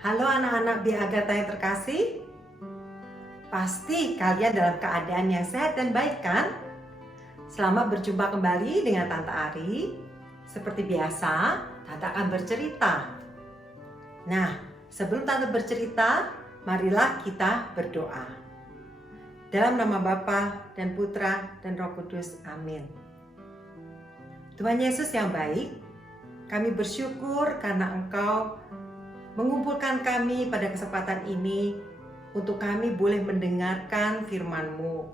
Halo anak-anak Bi Agatha yang terkasih. Pasti kalian dalam keadaan yang sehat dan baik kan? Selamat berjumpa kembali dengan Tante Ari. Seperti biasa, Tante akan bercerita. Nah, sebelum Tante bercerita, marilah kita berdoa. Dalam nama Bapa dan Putra dan Roh Kudus, amin. Tuhan Yesus yang baik, kami bersyukur karena Engkau mengumpulkan kami pada kesempatan ini untuk kami boleh mendengarkan firman-Mu.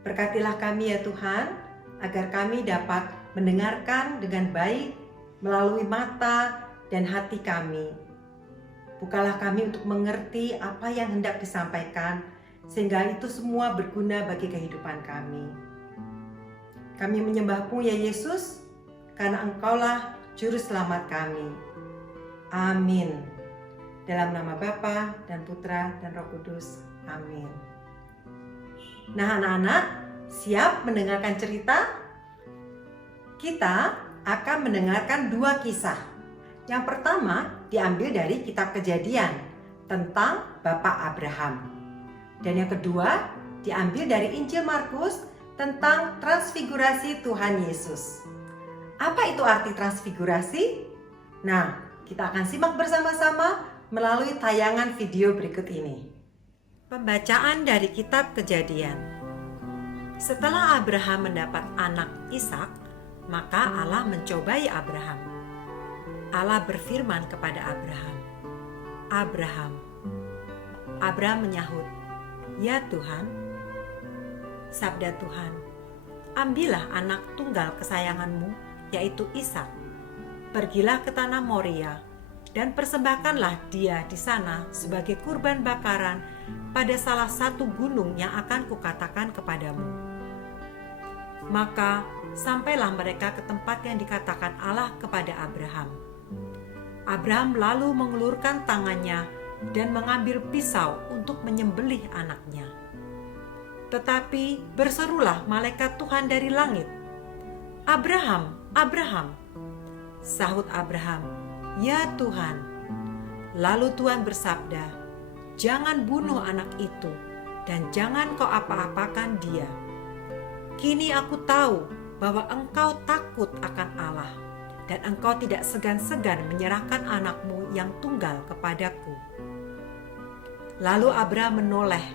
Berkatilah kami ya Tuhan, agar kami dapat mendengarkan dengan baik melalui mata dan hati kami. Bukalah kami untuk mengerti apa yang hendak disampaikan, sehingga itu semua berguna bagi kehidupan kami. Kami menyembah-Mu ya Yesus, karena Engkaulah Juru Selamat kami. Amin. Dalam nama Bapa dan Putra dan Roh Kudus. Amin. Nah anak-anak, siap mendengarkan cerita? Kita akan mendengarkan dua kisah. Yang pertama diambil dari kitab Kejadian tentang Bapak Abraham. Dan yang kedua diambil dari Injil Markus tentang transfigurasi Tuhan Yesus. Apa itu arti transfigurasi? Nah, kita akan simak bersama-sama melalui tayangan video berikut ini. Pembacaan dari kitab Kejadian. Setelah Abraham mendapat anak Ishak, maka Allah mencobai Abraham. Allah berfirman kepada Abraham, "Abraham." Abraham menyahut, "Ya Tuhan." Sabda Tuhan, "Ambillah anak tunggal kesayanganmu, yaitu Ishak. Pergilah ke tanah Moria, dan persembahkanlah dia di sana sebagai kurban bakaran pada salah satu gunung yang akan kukatakan kepadamu." Maka sampailah mereka ke tempat yang dikatakan Allah kepada Abraham. Abraham lalu mengulurkan tangannya dan mengambil pisau untuk menyembelih anaknya. Tetapi berserulah malaikat Tuhan dari langit, "Abraham, Abraham." Sahut Abraham, "Ya Tuhan." Lalu Tuhan bersabda, "Jangan bunuh anak itu, dan jangan kau apa-apakan dia. Kini aku tahu bahwa engkau takut akan Allah, dan engkau tidak segan-segan menyerahkan anakmu yang tunggal kepadaku." Lalu Abraham menoleh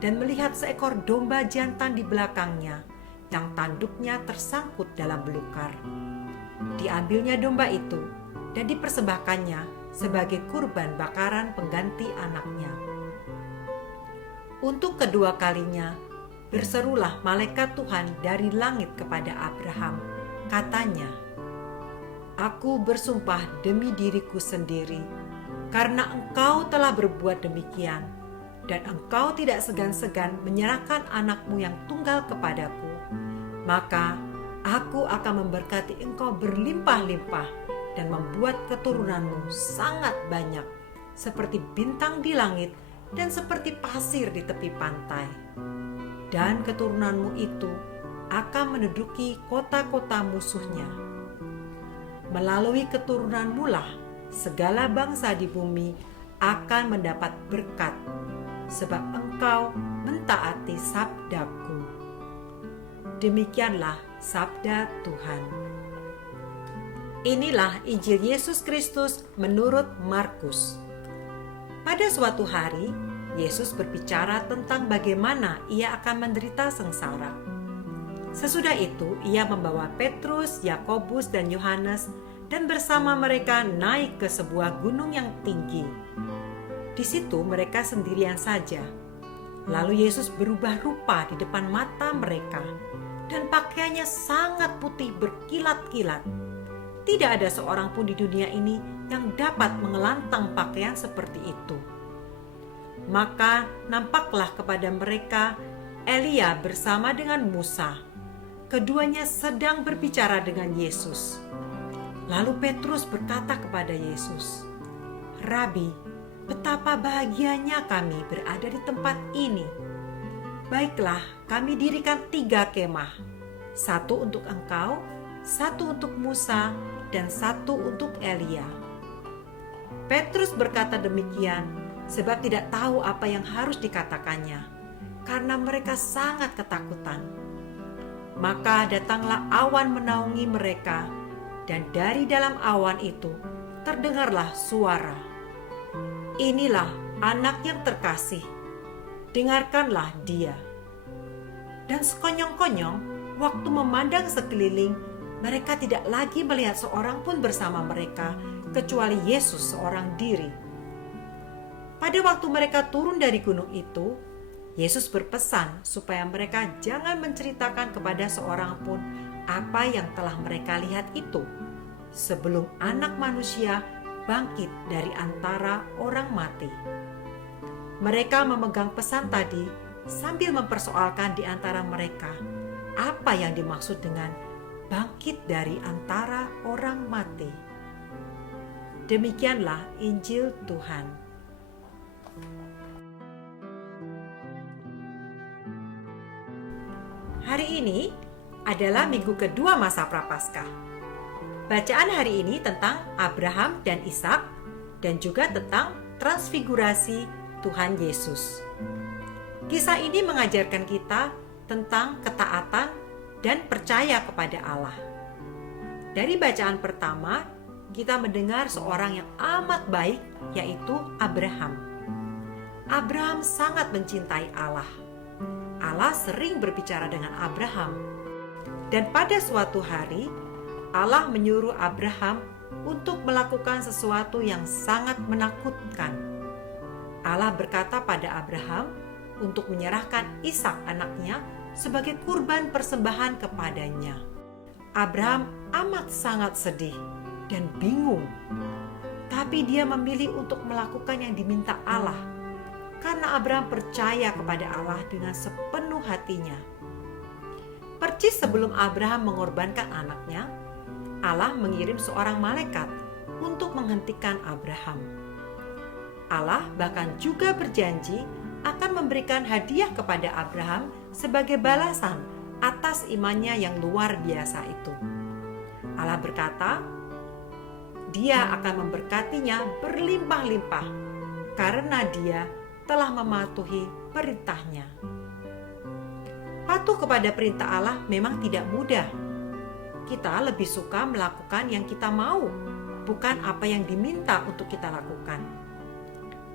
dan melihat seekor domba jantan di belakangnya, yang tanduknya tersangkut dalam belukar. Diambilnya domba itu dan dipersembahkannya sebagai kurban bakaran pengganti anaknya. Untuk kedua kalinya berserulah malaikat Tuhan dari langit kepada Abraham, katanya, "Aku bersumpah demi diriku sendiri, karena engkau telah berbuat demikian, dan engkau tidak segan-segan menyerahkan anakmu yang tunggal kepadaku, maka aku akan memberkati engkau berlimpah-limpah dan membuat keturunanmu sangat banyak, seperti bintang di langit dan seperti pasir di tepi pantai. Dan keturunanmu itu akan menduduki kota-kota musuhnya. Melalui keturunanmu lah segala bangsa di bumi akan mendapat berkat, sebab engkau mentaati sabdaku." Demikianlah sabda Tuhan. Inilah Injil Yesus Kristus menurut Markus. Pada suatu hari, Yesus berbicara tentang bagaimana ia akan menderita sengsara. Sesudah itu, ia membawa Petrus, Yakobus, dan Yohanes, dan bersama mereka naik ke sebuah gunung yang tinggi. Di situ mereka sendirian saja. Lalu Yesus berubah rupa di depan mata mereka, dan pakaiannya sangat putih berkilat-kilat. Tidak ada seorang pun di dunia ini yang dapat mengelantang pakaian seperti itu. Maka nampaklah kepada mereka Elia bersama dengan Musa. Keduanya sedang berbicara dengan Yesus. Lalu Petrus berkata kepada Yesus, "Rabi, betapa bahagianya kami berada di tempat ini. Baiklah, kami dirikan 3 kemah, 1 untuk engkau, 1 untuk Musa, dan 1 untuk Elia." Petrus berkata demikian sebab tidak tahu apa yang harus dikatakannya, karena mereka sangat ketakutan. Maka datanglah awan menaungi mereka, dan dari dalam awan itu terdengarlah suara, "Inilah anak yang terkasih, dengarkanlah dia." Dan sekonyong-konyong, waktu memandang sekeliling, mereka tidak lagi melihat seorang pun bersama mereka, kecuali Yesus seorang diri. Pada waktu mereka turun dari gunung itu, Yesus berpesan supaya mereka jangan menceritakan kepada seorang pun apa yang telah mereka lihat itu, sebelum Anak Manusia bangkit dari antara orang mati. Mereka memegang pesan tadi sambil mempersoalkan di antara mereka apa yang dimaksud dengan bangkit dari antara orang mati. Demikianlah Injil Tuhan. Hari ini adalah minggu kedua masa Prapaskah. Bacaan hari ini tentang Abraham dan Ishak dan juga tentang transfigurasi Tuhan Yesus. Kisah ini mengajarkan kita tentang ketaatan dan percaya kepada Allah. Dari bacaan pertama, kita mendengar seorang yang amat baik, yaitu Abraham. Abraham sangat mencintai Allah. Allah sering berbicara dengan Abraham. Dan pada suatu hari, Allah menyuruh Abraham untuk melakukan sesuatu yang sangat menakutkan. Allah berkata pada Abraham untuk menyerahkan Ishak anaknya sebagai kurban persembahan kepadanya. Abraham amat sangat sedih dan bingung. Tapi dia memilih untuk melakukan yang diminta Allah, karena Abraham percaya kepada Allah dengan sepenuh hatinya. Percis sebelum Abraham mengorbankan anaknya, Allah mengirim seorang malaikat untuk menghentikan Abraham. Allah bahkan juga berjanji akan memberikan hadiah kepada Abraham sebagai balasan atas imannya yang luar biasa itu. Allah berkata, Dia akan memberkatinya berlimpah-limpah karena dia telah mematuhi perintahnya. Patuh kepada perintah Allah memang tidak mudah. Kita lebih suka melakukan yang kita mau, bukan apa yang diminta untuk kita lakukan.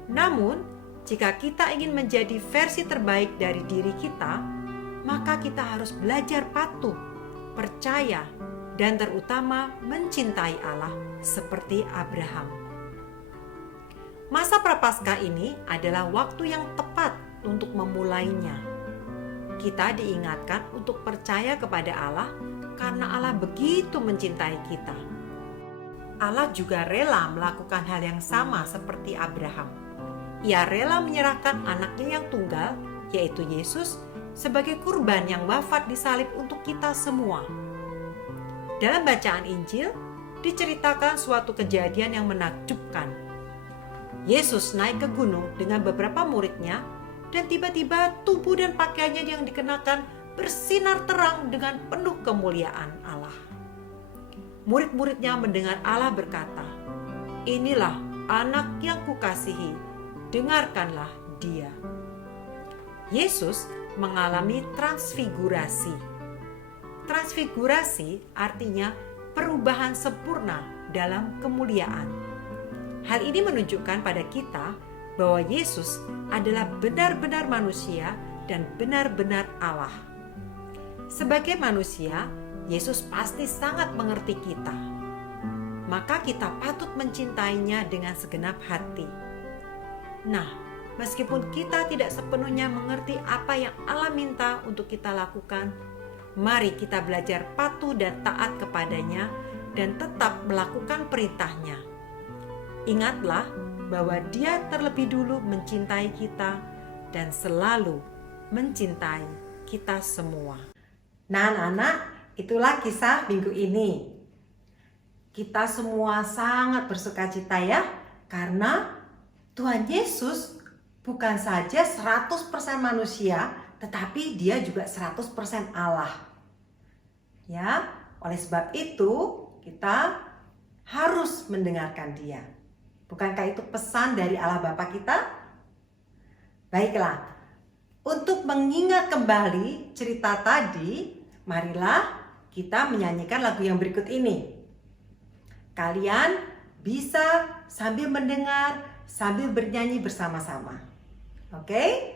Namun, jika kita ingin menjadi versi terbaik dari diri kita, maka kita harus belajar patuh, percaya, dan terutama mencintai Allah seperti Abraham. Masa Prapaskah ini adalah waktu yang tepat untuk memulainya. Kita diingatkan untuk percaya kepada Allah karena Allah begitu mencintai kita. Allah juga rela melakukan hal yang sama seperti Abraham. Ia rela menyerahkan anaknya yang tunggal, yaitu Yesus, sebagai kurban yang wafat di salib untuk kita semua. Dalam bacaan Injil, diceritakan suatu kejadian yang menakjubkan. Yesus naik ke gunung dengan beberapa muridnya, dan tiba-tiba tubuh dan pakaiannya yang dikenakan bersinar terang dengan penuh kemuliaan Allah. Murid-muridnya mendengar Allah berkata, "Inilah anak yang kukasihi, dengarkanlah dia." Yesus mengalami transfigurasi. Transfigurasi artinya perubahan sempurna dalam kemuliaan. Hal ini menunjukkan pada kita bahwa Yesus adalah benar-benar manusia dan benar-benar Allah. Sebagai manusia, Yesus pasti sangat mengerti kita. Maka kita patut mencintainya dengan segenap hati. Nah, meskipun kita tidak sepenuhnya mengerti apa yang Allah minta untuk kita lakukan, mari kita belajar patuh dan taat kepadanya dan tetap melakukan perintahnya. Ingatlah bahwa Dia terlebih dulu mencintai kita dan selalu mencintai kita semua. Nah, anak-anak, itulah kisah minggu ini. Kita semua sangat bersukacita ya, karena Tuhan Yesus bukan saja 100% manusia, tetapi Dia juga 100% Allah. Ya, oleh sebab itu kita harus mendengarkan Dia. Bukankah itu pesan dari Allah Bapa kita? Baiklah, untuk mengingat kembali cerita tadi, marilah kita menyanyikan lagu yang berikut ini. Kalian bisa sambil mendengar, sambil bernyanyi bersama-sama. Oke?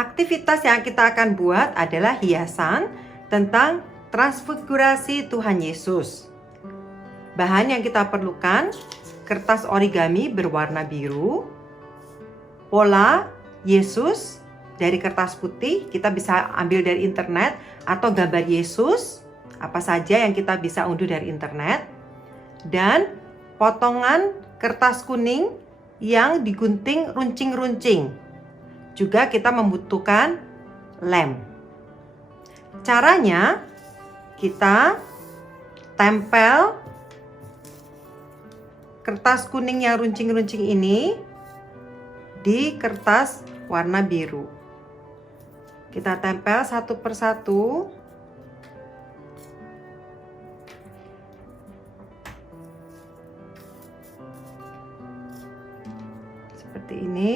Aktivitas yang kita akan buat adalah hiasan tentang transfigurasi Tuhan Yesus. Bahan yang kita perlukan, kertas origami berwarna biru, pola Yesus dari kertas putih, kita bisa ambil dari internet, atau gambar Yesus, apa saja yang kita bisa unduh dari internet, dan potongan kertas kuning yang digunting runcing-runcing. Juga kita membutuhkan lem. Caranya, kita tempel kertas kuning yang runcing-runcing ini di kertas warna biru. Kita tempel satu persatu. Seperti ini.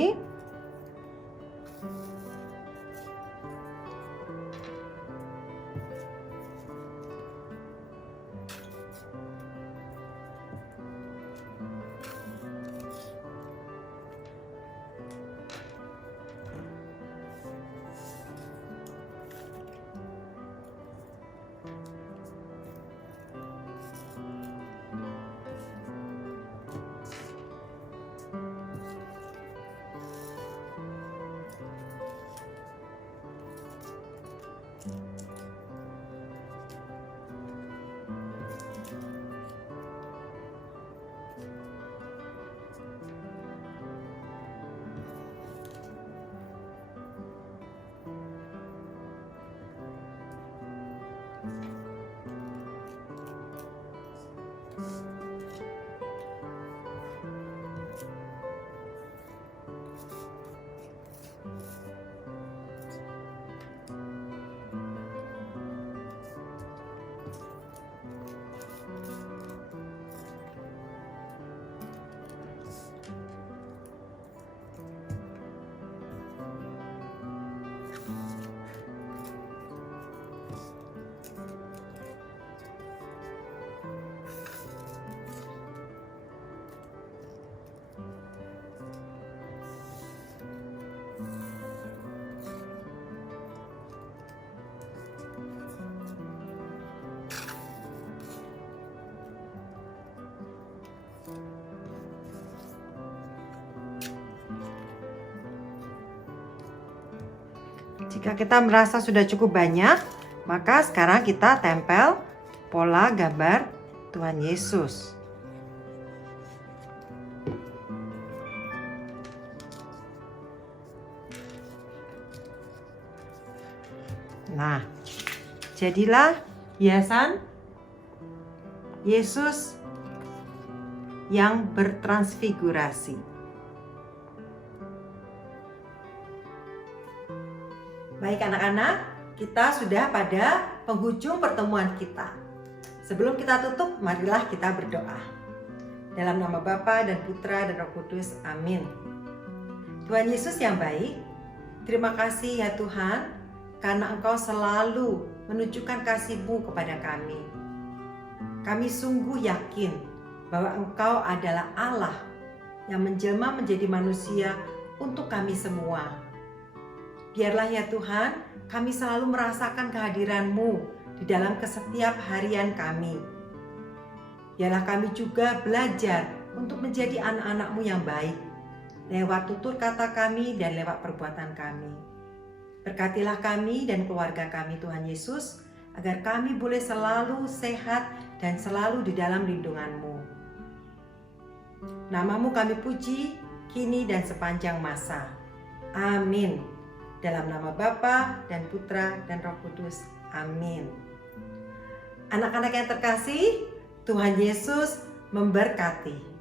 Jika kita merasa sudah cukup banyak, maka sekarang kita tempel pola gambar Tuhan Yesus. Nah, jadilah hiasan Yesus yang bertransfigurasi. Baik anak-anak, kita sudah pada penghujung pertemuan kita. Sebelum kita tutup, marilah kita berdoa. Dalam nama Bapa dan Putra dan Roh Kudus, amin. Tuhan Yesus yang baik, terima kasih ya Tuhan, karena Engkau selalu menunjukkan kasih-Mu kepada kami. Kami sungguh yakin bahwa Engkau adalah Allah yang menjelma menjadi manusia untuk kami semua. Biarlah ya Tuhan, kami selalu merasakan kehadiran-Mu di dalam setiap harian kami. Biarlah kami juga belajar untuk menjadi anak-anak-Mu yang baik, lewat tutur kata kami dan lewat perbuatan kami. Berkatilah kami dan keluarga kami Tuhan Yesus, agar kami boleh selalu sehat dan selalu di dalam lindungan-Mu. Nama-Mu kami puji, kini dan sepanjang masa. Amin. Dalam nama Bapa dan Putra dan Roh Kudus. Amin. Anak-anak yang terkasih, Tuhan Yesus memberkati.